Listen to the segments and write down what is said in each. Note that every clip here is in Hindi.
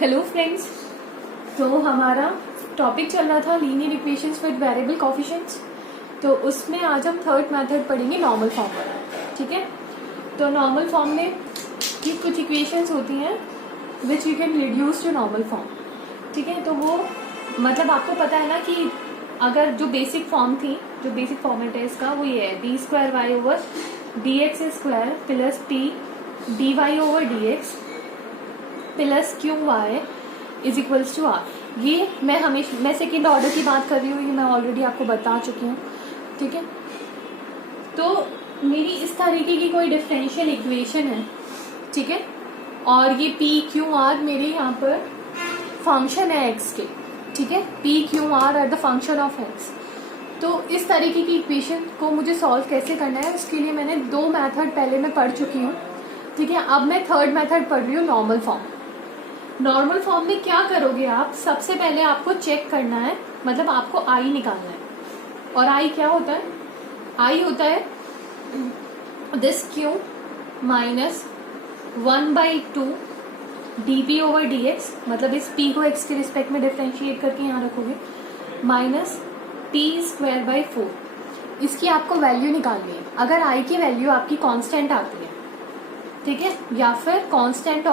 हेलो फ्रेंड्स, तो हमारा टॉपिक चल रहा था linear equations with variable coefficients. तो उसमें आज हम थर्ड मेथड पढ़ेंगे, नॉर्मल फॉर्म वाला। ठीक है, तो नॉर्मल फॉर्म में की कुछ इक्वेशंस होती हैं which you can reduce to normal form. ठीक है, तो वो मतलब आपको पता है ना कि अगर जो बेसिक फॉर्म थी, जो बेसिक फॉर्मेट है इसका वो ये है, D square Y over D x square plus T D Y over D x plus Q Y is equals to R. ये मैं सेकेंड ऑर्डर की बात कर रही हूँ, ये मैं ऑलरेडी आपको बता चुकी हूँ। ठीक है, तो मेरी इस तरीके की कोई डिफरेंशियल इक्वेशन है। ठीक है, और ये पी क्यू आर मेरे यहाँ पर फंक्शन है एक्स के। ठीक है, P Q R are the function of X. तो इस तरीके की इक्वेशन को मुझे सॉल्व कैसे करना है, उसके लिए मैंने दो मेथड पहले मैं पढ़ चुकी हूँ। ठीक है, अब मैं थर्ड मेथड पढ़ रही हूँ, नॉर्मल फॉर्म। नॉर्मल फॉर्म में क्या करोगे आप, सबसे पहले आपको चेक करना है, मतलब आपको आई निकालना है। और आई क्या होता है? आई होता है this Q minus 1/2 d p over D x, मतलब इस पी को एक्स के रिस्पेक्ट में डिफ्रेंशिएट करके यहाँ रखोगे, माइनस टी स्क्वायर बाई 4। इसकी आपको वैल्यू निकालनी है। अगर आई की वैल्यू आपकी कांस्टेंट आती है, ठीक है, या फिर कांस्टेंट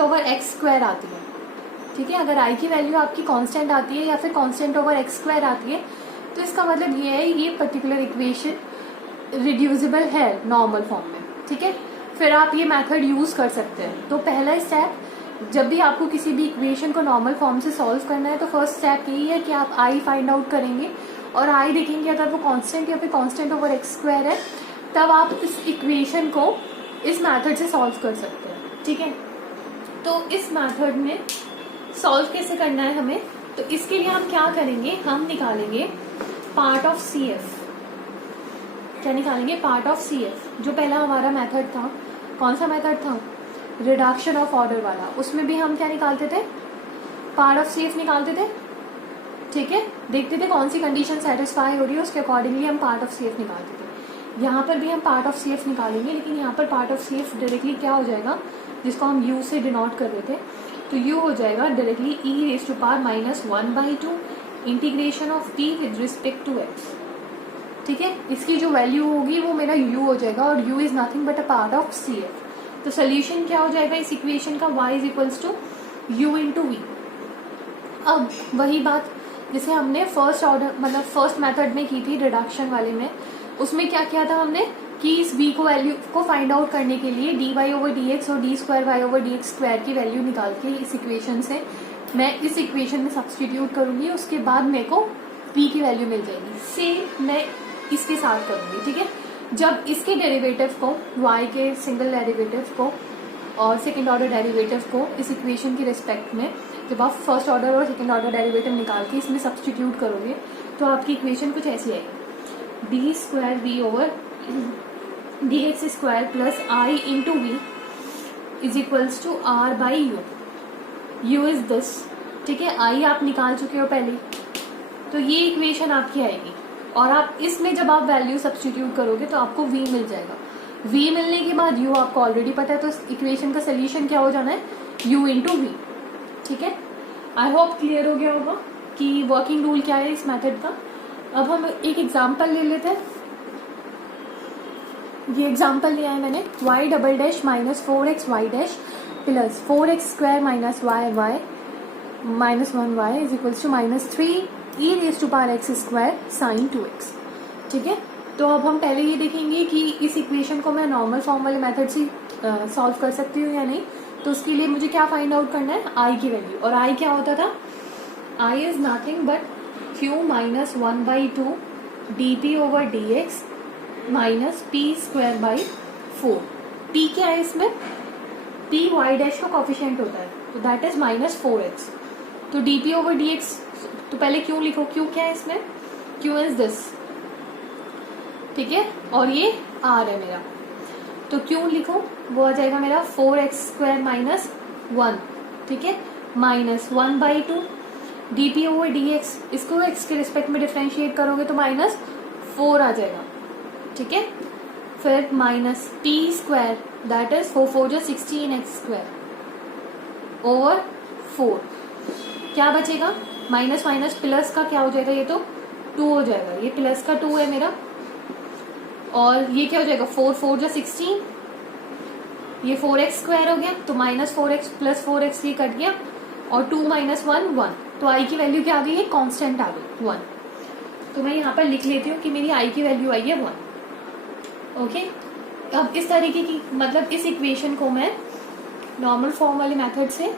ओवर एक्स स्क्वायर आती है। ठीक है, अगर आई की वैल्यू आपकी कांस्टेंट आती है या फिर कांस्टेंट ओवर एक्स स्क्वायर आती है, तो इसका मतलब ये है ये पर्टिकुलर इक्वेशन रिड्यूसिबल है नॉर्मल फॉर्म में। ठीक है, फिर आप ये मेथड यूज कर सकते हैं। तो पहला स्टेप, जब भी आपको किसी भी इक्वेशन को नॉर्मल फॉर्म से सॉल्व करना है, तो फर्स्ट स्टेप यही है कि आप आई फाइंड आउट करेंगे और आई देखेंगे अगर वो कांस्टेंट या फिर कांस्टेंट ओवर एक्स स्क्वायर है, तब आप इस इक्वेशन को इस मेथड से सॉल्व कर सकते हैं। ठीक है, तो इस मेथड में सॉल्व कैसे करना है हमें, तो इसके लिए हम क्या करेंगे, हम निकालेंगे पार्ट ऑफ सी एफ। क्या निकालेंगे? Part of C F. जो पहला हमारा मेथड था, कौन सा मेथड था? रिडक्शन ऑफ ऑर्डर वाला। उसमें भी हम क्या निकालते थे? पार्ट ऑफ सी एफ निकालते थे। ठीक है, देखते थे कौन सी कंडीशन सेटिस्फाई हो रही है, उसके अकॉर्डिंगली हम पार्ट ऑफ सी एफ निकालते थे। यहाँ पर भी हम पार्ट ऑफ सी एफ निकालेंगे, लेकिन यहाँ पर part of C F directly क्या हो जाएगा, जिसको हम u से डिनोट कर रहे थे, तो u हो जाएगा directly e raise to power minus 1/2 integration of p with respect to x। ठीक है, इसकी जो वैल्यू होगी वो मेरा u हो जाएगा, और u is nothing but a part of C F. तो सोल्यूशन क्या हो जाएगा इस इक्वेशन का, y is equals to u into we. अब वही बात जैसे हमने फर्स्ट ऑर्डर मतलब फर्स्ट मेथड में की थी, रिडक्शन वाले में, उसमें क्या किया था हमने कि इस v को वैल्यू को फाइंड आउट करने के लिए d Y over D x और d square Y over D x square की वैल्यू निकाल के इस इक्वेशन से मैं इस इक्वेशन में सब्सटीट्यूट करूंगी, उसके बाद मेरे को v की वैल्यू मिल जाएगी। सेम मैं इसके साथ करूंगी। ठीक है, जब इसके डेरिवेटिव को, y के सिंगल डेरिवेटिव को और सेकेंड ऑर्डर डेरिवेटिव को इस इक्वेशन की रिस्पेक्ट में, जब आप फर्स्ट ऑर्डर और सेकेंड ऑर्डर डेरिवेटिव निकाल के इसमें सब्सटीट्यूट करोगे, तो आपकी इक्वेशन कुछ ऐसी आएगी, d square v over D x square plus I into v is equals to R by u. U is this. ठीक है, आई आप निकाल चुके हो पहले, तो ये इक्वेशन आपकी आएगी, और आप इसमें जब आप वैल्यू सब्सटीट्यूट करोगे तो आपको v मिल जाएगा। v मिलने के बाद u आपको ऑलरेडी पता है, तो इस इक्वेशन का सोल्यूशन क्या हो जाना है, u इंटू वी। ठीक है, आई होप क्लियर हो गया होगा कि वर्किंग रूल क्या है इस मेथड का। अब हम एक एग्जाम्पल ले लेते हैं। ये एग्जाम्पल लिया है मैंने, y double dash minus 4x y dash plus 4x square minus y y minus 1y is equals to minus 3 e raise to power x square sine 2x। ठीक है, तो अब हम पहले ये देखेंगे कि इस इक्वेशन को मैं नॉर्मल फॉर्म वाले मेथड से सॉल्व कर सकती हूँ या नहीं। तो उसके लिए मुझे क्या फाइंड आउट करना है, i की वैल्यू। और i क्या होता था, i is nothing but q minus 1/2 d p over D x minus p square by 4। p क्या है इसमें, p y डैश का कोफिशिएंट होता है, तो दैट इज माइनस 4x। तो D p over D x, तो पहले क्यू लिखो, क्यू क्या है इसमें, क्यू इज दिस। ठीक है, और ये आर है मेरा, तो क्यू लिखो, वो आ जाएगा मेरा 4x स्क्वायर माइनस 1। ठीक है, minus 1/2 d p over D x, इसको x के रिस्पेक्ट में डिफ्रेंशिएट करोगे तो माइनस 4 आ जाएगा। ठीक है, फिर minus T square that is 4 4 जो 16x स्क्वायर ओवर 4, क्या बचेगा, माइनस माइनस प्लस का क्या हो जाएगा, ये तो 2 हो जाएगा, ये प्लस का 2 है मेरा, और ये क्या हो जाएगा 4 4 जो 16, ये 4x स्क्वायर हो गया, तो माइनस 4x प्लस 4x ये कट गया, और 2 माइनस 1 1, तो i की वैल्यू क्या आ गई है, कांस्टेंट आ गई 1। तो मैं यहाँ पर लिख लेती हूँ कि मेरी i की वैल्यू आई है 1। ओके, अब इस तरीके की मतलब इस इक्वेशन को मैं नॉर्मल फॉर्म वाले मेथड से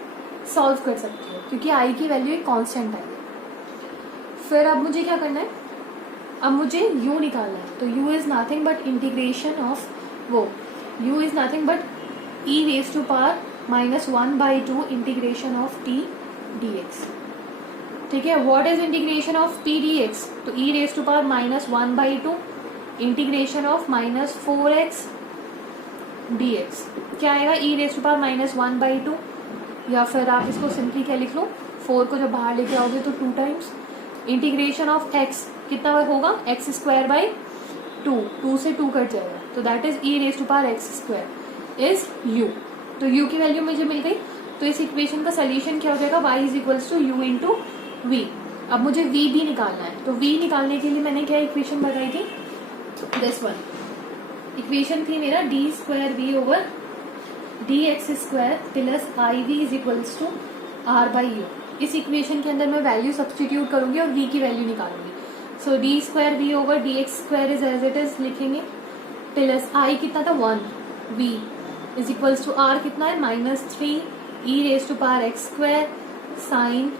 सॉल्व कर सकती हूँ, क्योंकि i की वैल्यू एक कांस्टेंट आई है। फिर अब मुझे क्या करना है, अब मुझे u निकालना है, तो u is nothing but integration of u is nothing but e raise to power -1/2 integration of t dx। ठीक है, what is integration of t dx, तो e raise to power -1/2 integration of -4x dx, क्या आएगा, e रेज टू पावर -1/2, या फिर आप इसको सिंपली क्या लिख लो, 4 को जब बाहर लेके आओगे तो 2 टाइम्स इंटीग्रेशन ऑफ x कितना होगा, x स्क्वायर बाई 2 से 2 कट जाएगा, तो that is e raise to power x square is u। तो u की वैल्यू मुझे मिल गई, तो इस इक्वेशन का सोल्यूशन क्या हो जाएगा, y is equals to u into we. अब मुझे v भी निकालना है, तो v निकालने के लिए मैंने क्या इक्वेशन बताई थी, दिस वन इक्वेशन थी मेरा d square v over D x square plus I v is equals to R by u. इस इक्वेशन के अंदर मैं वैल्यू सब्सटीट्यूट करूंगी और v की वैल्यू निकालूंगी। So d square v over D x square is as it is लिखेंगे, प्लस आई कितना था 1, v is equals to R कितना है -3 e raise to power x square sine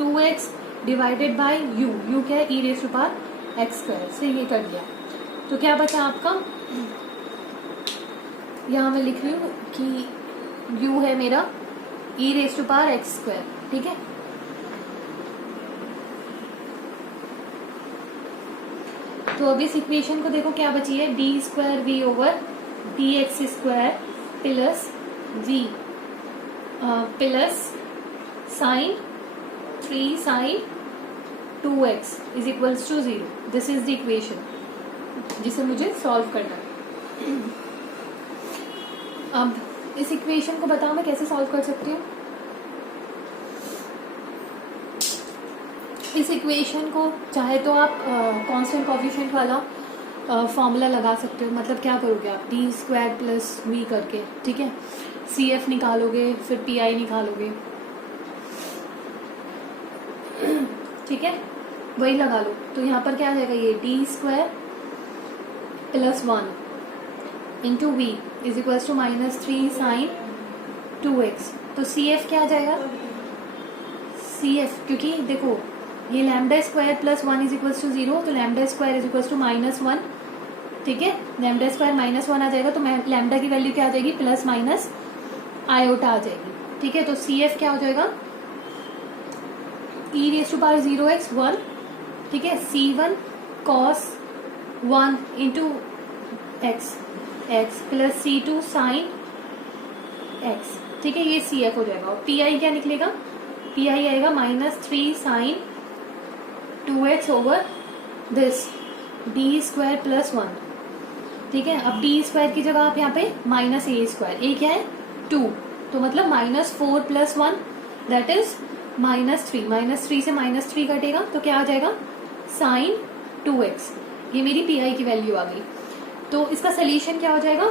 2x divided by u क्या है, e raise to power x square से ये कर दिया, तो क्या बचा आपका, यहाँ मैं लिख रही हूँ कि u है मेरा e raise to power x square. ठीक है, तो अब इस इक्वेशन को देखो क्या बची है, D square v over D x square plus v plus sine 3 sine 2x is equals to 0। This is the equation जिसे मुझे सॉल्व करना है। अब इस इक्वेशन को बताओ मैं कैसे सॉल्व कर सकती हूँ। इस इक्वेशन को चाहे तो आप कांस्टेंट कोएफिशिएंट वाला फॉर्मूला लगा सकते हो, मतलब क्या करोगे आप, डी स्क्वायर प्लस वी करके, ठीक है, सी एफ निकालोगे, फिर पी आई निकालोगे, ठीक है, वही लगा लो। तो यहाँ पर क्या आ जाएगा, ये d square plus 1 into v is equals to -3 sine 2x। तो सी एफ क्या आ जाएगा, सी एफ, क्योंकि देखो ये lambda square plus 1 is equals to 0, तो lambda square is equals to -1, ठीक है, लैम्डा स्क्वायर -1 आ जाएगा, तो लैम्डा की वैल्यू क्या आ जाएगी, प्लस माइनस आयोटा आ जाएगी। ठीक है, तो सी एफ क्या हो जाएगा, e raise to power 0x 1, ठीक है, c1 cos 1 into x plus c2 sine x, ठीक है, ये सी एफ हो जाएगा। और पी आई क्या निकलेगा, पी आई आएगा -3 sine 2x over this d square plus 1, ठीक है। अब डी स्क्वायर की जगह आप यहाँ पे -a स्क्वायर, a क्या है 2, तो मतलब -4 प्लस 1 दैट इज -3, -3 से -3 कटेगा तो क्या आ जाएगा साइन 2x। ये मेरी पी आई की वैल्यू आ गई। तो इसका सोल्यूशन क्या हो जाएगा,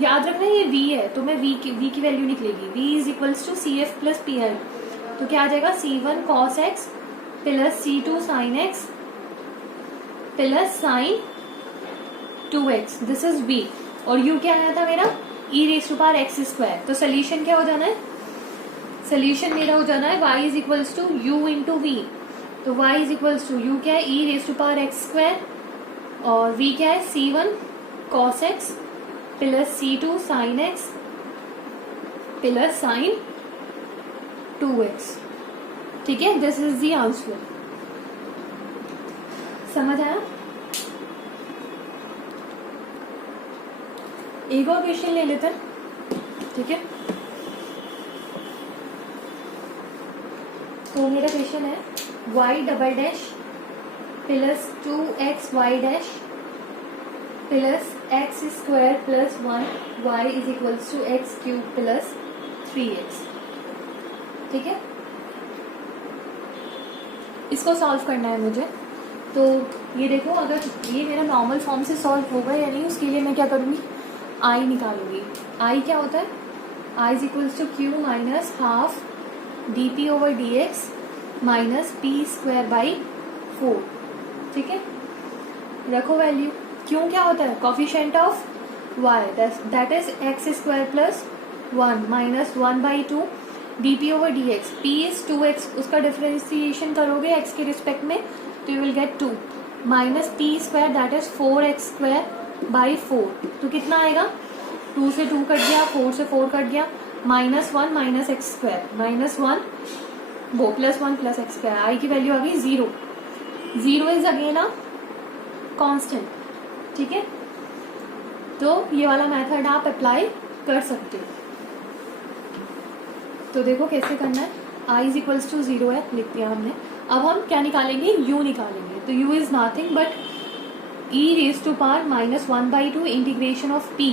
याद रखना ये v है, तो मैं v की वैल्यू निकलेगी, v is equals to C F plus P I, तो क्या आ जाएगा c1 cos x plus c2 sin x plus sine 2x, this is v। और u क्या आया था मेरा, e raise to power x square. तो सोल्यूशन क्या हो जाना है, सोल्यूशन मेरा हो जाना है y is equals to u into v. तो y is equals to u क्या है, e raise to power x square, और v क्या है c1 cos x plus c2 sin x plus sine 2x, ठीक है, दिस इज द आंसर। समझ आया। एक और क्वेश्चन ले लेते हैं, ठीक है। तो मेरा क्वेश्चन है y double dash plus 2xy dash plus x square plus 1y is equals to x cube plus 3x। ठीक है, इसको सॉल्व करना है मुझे। तो ये देखो, अगर ये मेरा नॉर्मल फॉर्म से सॉल्व होगा या नहीं, उसके लिए मैं क्या करूँगी, i निकालूंगी। i क्या होता है, i is equals to q minus half d p over D x minus p square by 4। ठीक है, रखो वैल्यू। क्यों क्या होता है, coefficient of y, that is x square plus 1 minus 1/2 d p over D x. P is 2x, उसका डिफरेंशिएशन करोगे x के रिस्पेक्ट में तो you will get 2 minus p square that is 4x square by 4। तो कितना आएगा, 2 से 2 कट गया, 4 से 4 कट गया, -1 माइनस एक्स स्क्वायर, -1 वो +1 प्लस एक्स स्क्वायर। आई की वैल्यू आ गई 0। 0 इज अगेन अ कांस्टेंट। ठीक है, तो ये वाला मेथड आप अप्लाई कर सकते हो। तो देखो कैसे करना है, i इज इक्वल्स टू 0 है, लिख दिया हमने। अब हम क्या निकालेंगे, u निकालेंगे। तो u is nothing but e raise to power -1/2 integration of p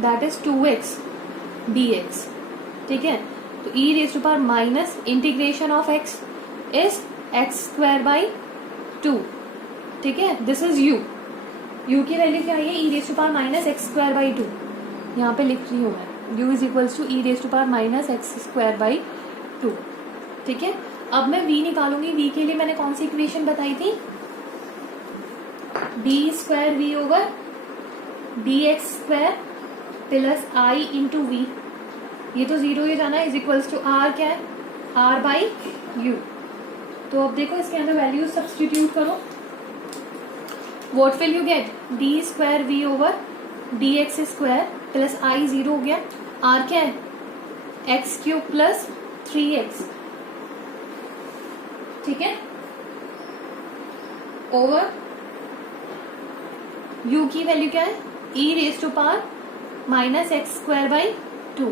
that is 2x dx। ठीक है, तो e raise to power minus integration of x is x square by 2। ठीक है, दिस इज u। u की वैल्यू क्या है, e raise to power minus x square by 2। यहाँ पे लिख रही हूँ मैं, u is equals to e raise to power minus x square by 2। ठीक है, अब मैं v निकालूंगी। v के लिए मैंने कौन सी इक्वेशन बताई थी, d square v over D x square plus I into v. ये तो 0 ही जाना है, इज इक्वल्स टू r क्या है, r बाई यू। तो अब देखो इसके अंदर वैल्यूज सब्सटीट्यूट करो। What will you get, d square v over D x square plus I 0 हो गया, r क्या है, एक्स क्यूब प्लस 3x। ठीक है, ओवर u की वैल्यू क्या है, e raise to power minus x square by 2।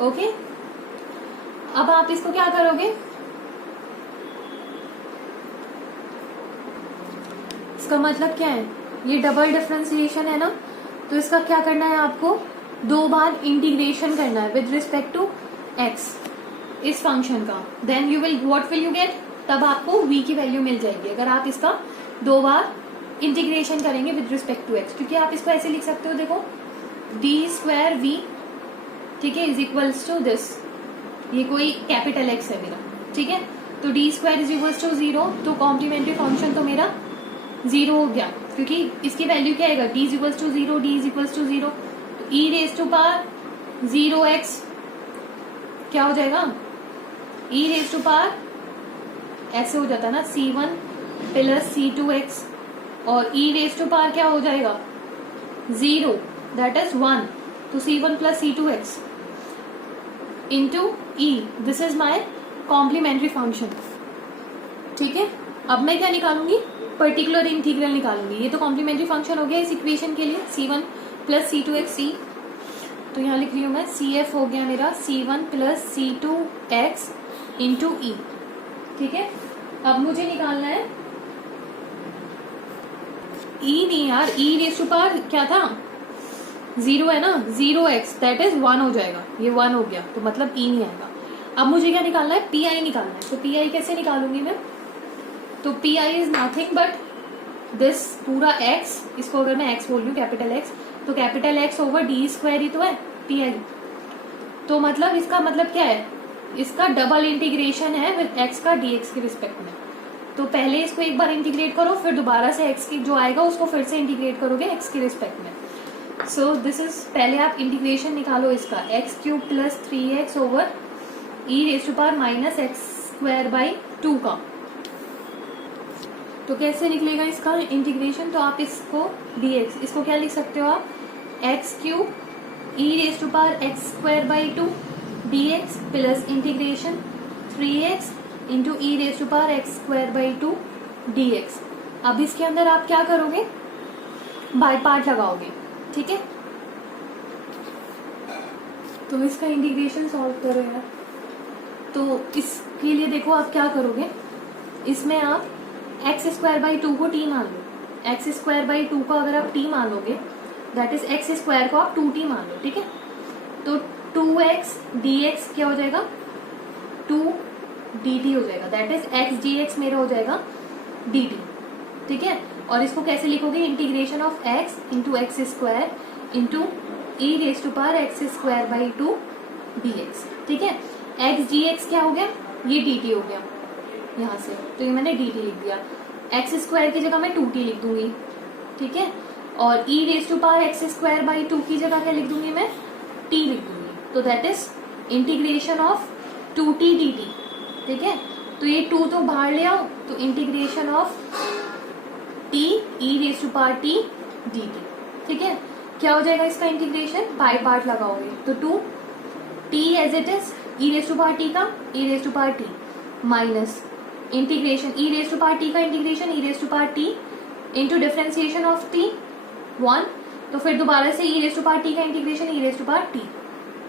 Okay, अब आप इसको क्या करोगे, इसका मतलब क्या है, ये डबल डिफरेंशिएशन है ना, तो इसका क्या करना है, आपको 2 बार इंटीग्रेशन करना है विद रिस्पेक्ट टू x इस फंक्शन का। Then you will what will you get, तब आपको v की वैल्यू मिल जाएगी अगर आप इसका 2 बार इंटीग्रेशन करेंगे विद रिस्पेक्ट टू x। क्योंकि आप इसको ऐसे लिख सकते हो, देखो डी स्क्वायर v, ठीक है, इज इक्वल्स टू दिस, ये कोई कैपिटल x है मेरा। ठीक है, तो d square is equals to 0, तो कॉम्प्लीमेंट्री फंक्शन तो मेरा 0 हो गया, क्योंकि इसकी वैल्यू क्या आएगा, d is equals to 0, d is equals to 0। तो e raise to power 0x क्या हो जाएगा, e रेज टू पावर ऐसे हो जाता है ना, c1 प्लस c2x, और e रेज टू पावर क्या हो जाएगा, 0 दैट इज 1, तो c1 plus c2x into e, this is my complementary function. ठीक है, अब मैं क्या निकालूंगी, पर्टिकुलर इंटीग्रल निकालूंगी। ये तो कॉम्प्लीमेंट्री फंक्शन हो गया इस इक्वेशन के लिए, c1 प्लस c2x c, तो यहाँ लिख रही हूँ मैं, cf हो गया मेरा c1 प्लस c2x इंटू ई। ठीक है, अब मुझे निकालना है e नहीं यार, e रेज टू पावर क्या था, 0 है ना, 0x दैट इज 1 हो जाएगा, ये 1 हो गया, तो मतलब e नहीं आएगा। अब मुझे क्या निकालना है, pi निकालना है। तो pi कैसे निकालूंगी मैं, तो pi is nothing but this पूरा x, इसको अगर मैं x बोल लूँ कैपिटल x, तो capital x over d square ही तो है pi। तो मतलब इसका मतलब क्या है, इसका डबल इंटीग्रेशन है विद x का dx के रिस्पेक्ट में। तो पहले इसको एक बार इंटीग्रेट करो, फिर दोबारा से x की जो आएगा उसको फिर से इंटीग्रेट करोगे x के रिस्पेक्ट में। सो दिस इज, पहले आप इंटीग्रेशन निकालो इसका, x cube plus 3x over e raise to power minus x square by 2 का। तो कैसे निकलेगा इसका इंटीग्रेशन, तो आप इसको dx, इसको क्या लिख सकते हो आप, x cube e raise to power x square by 2 dx plus integration 3x into e raise to power x square by 2 dx। अब इसके अंदर आप क्या करोगे, बाय पार्ट लगाओगे। ठीक है, तो इसका इंटीग्रेशन सॉल्व करो यार। तो इसके लिए देखो आप क्या करोगे, इसमें आप एक्स स्क्वायर बाई 2 को t मान लो, एक्स स्क्वायर बाई 2 को अगर आप t मान लोगे दैट इज एक्स स्क्वायर को आप 2t मान लो। ठीक है, तो 2x dx क्या हो जाएगा, 2 dt हो जाएगा, दैट इज x dx मेरा हो जाएगा dt, ठीक है। और इसको कैसे लिखोगे, integration of x into x square into e raise to power x square by 2 dx, ठीक है। x dx क्या हो गया, ये dt हो गया यहाँ से, तो ये मैंने dt लिख दिया। एक्स स्क्वायर की जगह मैं 2t लिख दूंगी, ठीक है। और e raise to power x square by 2 की जगह क्या लिख दूंगी मैं, t लिख दूंगी, तो that is integration of 2t dt, ठीक है। तो ये 2 तो बाहर ले आओ, तो integration of t e raise to power t dt, ठीक है। क्या हो जाएगा इसका इंटीग्रेशन, बाय पार्ट लगाओगे तो 2 t as it is e raise to power t का e raise to power t minus integration e raise to power t का integration e raise to power t into differentiation of t 1, तो फिर दोबारा से e raise to power t का integration e raise to power t,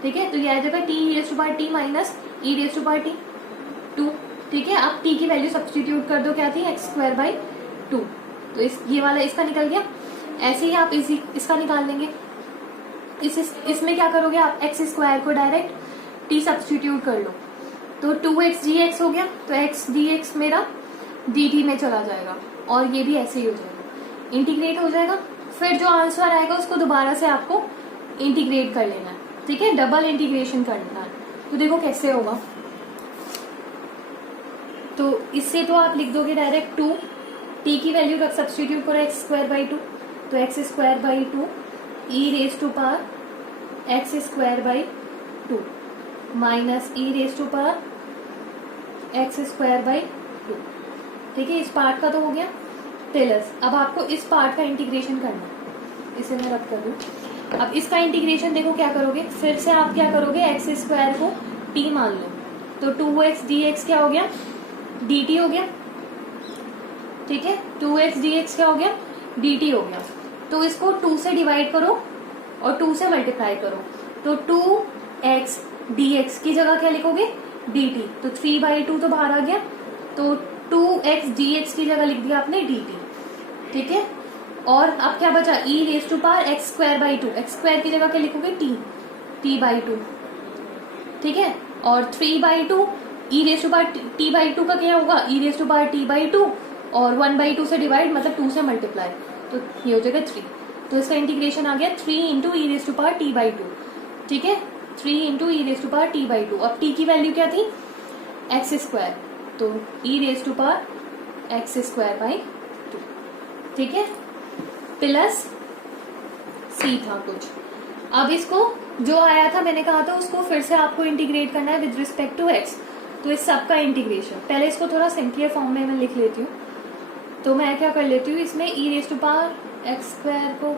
ठीक है। तो ये आ जाएगा t e raise to power t minus e raise to power t 2, ठीक है। अब t की वैल्यू सब्स्टिट्यूट कर दो, क्या थी, एक्स स्क्वायर बाई 2, तो ये वाला इसका निकल गया। ऐसे ही आप इसका निकाल लेंगे। इसमें क्या करोगे आप, एक्स स्क्वायर को डायरेक्ट t सब्स्टिट्यूट कर लो, तो 2x dx हो गया, तो x dx मेरा dt में चला जाएगा, और ये भी ऐसे ही हो जाएगा, इंटीग्रेट हो जाएगा। फिर जो आंसर आएगा उसको दोबारा से आपको इंटीग्रेट कर लेना है, ठीक है, डबल इंटीग्रेशन करना है। तो देखो कैसे होगा, तो इससे तो आप लिख दोगे डायरेक्ट 2, t की वैल्यू रख सब्स्टिट्यूट करो एक्स स्क्वायर बाई 2, तो x square by 2 e raise to power x square by 2 minus e raise to power x square by 2, ठीक है। इस पार्ट का तो हो गया प्लस, अब आपको इस पार्ट का इंटीग्रेशन करना है, इसे मैं रख कर दूं। अब इसका इंटीग्रेशन देखो क्या करोगे, फिर से आप क्या करोगे, एक्स स्क्वायर को t मान लो, तो 2x dx क्या हो गया, dt हो गया, ठीक है। 2x dx क्या हो गया, dt हो गया। तो इसको 2 से डिवाइड करो और 2 से मल्टीप्लाई करो, तो 2x dx की जगह क्या लिखोगे, dt, तो 3/2 तो बाहर आ गया, तो 2x dx की जगह लिख दिया आपने dt, ठीक है। और अब क्या बचा, e raise to power x square by 2, x square की जगह क्या लिखोगे, t बाई 2, ठीक है। और 3/2 e raise to power t by 2 का क्या होगा, e raise to power t by 2, और 1/2 से डिवाइड मतलब 2 से मल्टीप्लाई, तो ये हो जाएगा 3। तो इसका इंटीग्रेशन आ गया 3 into e raise to power t by 2, ठीक है, 3 into e raise to power t by 2। अब t की वैल्यू क्या थी, एक्स स्क्वायर, तो e raise to power x square by 2, ठीक है, प्लस सी था कुछ। अब इसको जो आया था मैंने कहा था उसको फिर से आपको इंटीग्रेट करना है विद रिस्पेक्ट टू एक्स, तो इस सब का इंटीग्रेशन, पहले इसको थोड़ा सिंपलियर फॉर्म में मैं लिख लेती हूँ। तो मैं क्या कर लेती हूँ, इसमें e raise to power x square को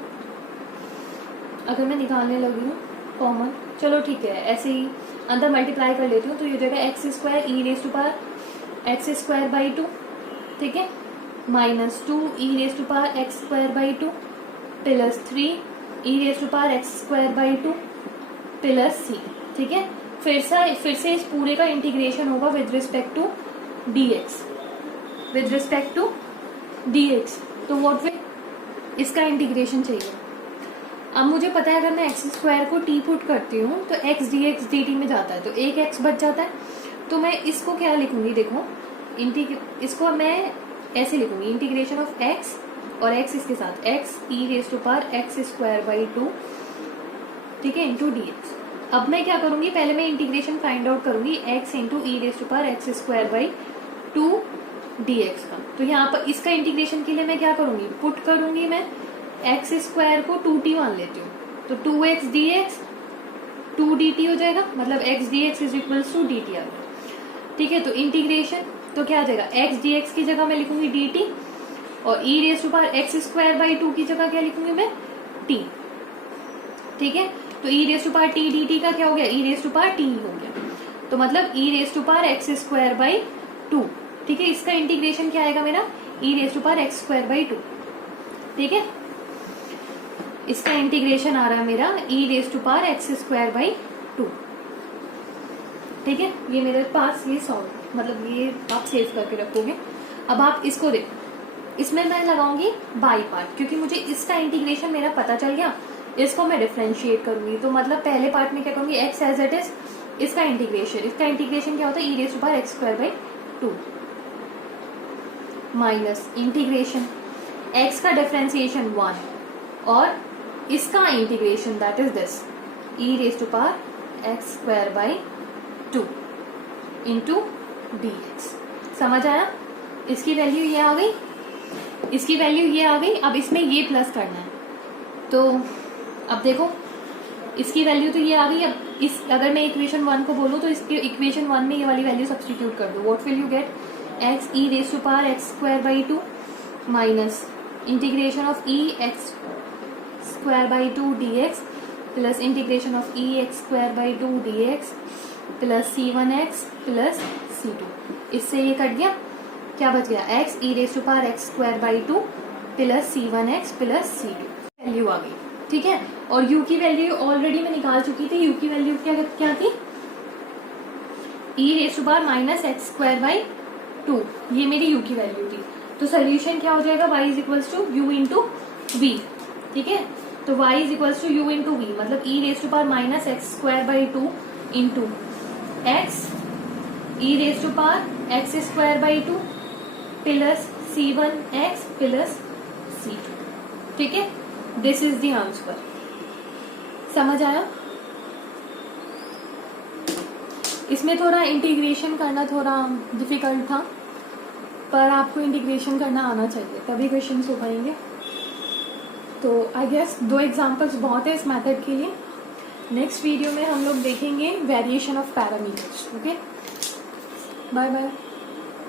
अगर मैं निकालने लगी हूँ कॉमन, चलो ठीक है, ऐसे ही अंदर मल्टीप्लाई कर लेती हूँ, तो ये जगह x square e raise to power x square by 2, ठीक है, minus 2 e raise to power x square by 2 plus 3 e raise to power x square by 2 plus C, ठीक है। फिर से इस पूरे का इंटीग्रेशन होगा with respect to dx, with respect to dx, तो व्हाट विल, इसका इंटीग्रेशन चाहिए। अब मुझे पता है अगर मैं एक्स स्क्वायर को t पुट करती हूँ तो x dx dt में जाता है, तो एक x बच जाता है, तो मैं इसको क्या लिखूंगी, देखो इसको मैं ऐसे लिखूंगी, इंटीग्रेशन ऑफ x और x इसके साथ x e raise to power x square by 2, ठीक है, इंटू dx। अब मैं क्या करूंगी, पहले मैं इंटीग्रेशन फाइंड आउट करूंगी x into e raise to power x square by 2 dx का। तो यहाँ पर इसका इंटीग्रेशन के लिए मैं क्या करूंगी, पुट करूंगी मैं एक्स स्क्वायर को 2t मान लेती हूँ, तो 2x dx 2 dt हो जाएगा, मतलब x dx is equals to dt आ गया, ठीक है। तो इंटीग्रेशन तो क्या आ जाएगा, x dx की जगह मैं लिखूंगी dt, और e raise to power x square by 2 की जगह क्या लिखूंगी मैं, t, ठीक है। तो e raise to power t dt का क्या हो गया, e raise to power t हो गया, तो मतलब e raise to power x square by 2, ठीक है। इसका इंटीग्रेशन क्या आएगा मेरा, e raise to power x square by 2, ठीक है। इसका इंटीग्रेशन आ रहा है मेरा e raise to power x square by 2, ठीक है। ये मेरे पास ये सॉल्व, मतलब ये आप सेव करके रखोगे। अब आप इसको देखो, इसमें मैं लगाऊंगी बाई पार्ट, क्योंकि मुझे इसका इंटीग्रेशन मेरा पता चल गया, इसको मैं डिफ्रेंशिएट करूंगी। तो मतलब पहले पार्ट में क्या करूंगी, एक्स एज इट इज, इसका इंटीग्रेशन क्या होता है, e raise to power x square by 2 minus integration x का डिफ्रेंशिएशन 1 और इसका integration that is this e raise to power x square by 2 into d x. समझ आया? इसकी वैल्यू ये आ गई, इसकी वैल्यू ये आ गई। अब इसमें ये प्लस करना है, तो अब देखो इसकी वैल्यू तो ये आ गई। अब इस अगर मैं इक्वेशन 1 को बोलूँ तो इसके इक्वेशन 1 में ये वाली वैल्यू सब्सटीट्यूट कर दो। What will you get, x e raise to power x square by 2 minus integration of e x square by 2 d x plus integration of e x square by 2 d x plus C1x plus C2। इससे ये कट गया, क्या बच गया, x e raise to power x square by 2 plus C1x plus C2 value आ गई। ठीक है, और u की वैल्यू ऑलरेडी मैं निकाल चुकी थी। u की वैल्यू क्या थी, e raise to power minus x square by 2, ये मेरी u की वैल्यू थी। तो सोल्यूशन क्या हो जाएगा, y is equals to u into v. ठीक है, तो y is equals to u into v, मतलब e raise to power minus x square by 2 into x e raise to power x square by 2 plus C1x plus C2। ठीक है, दिस इज द आंसर। समझ आया? इसमें थोड़ा इंटीग्रेशन करना थोड़ा डिफिकल्ट था, पर आपको इंटीग्रेशन करना आना चाहिए तभी क्वेश्चन हो पाएंगे। तो आई गेस 2 एग्जांपल्स बहुत है इस मेथड के लिए। नेक्स्ट वीडियो में हम लोग देखेंगे variation of parameters. Okay, bye bye.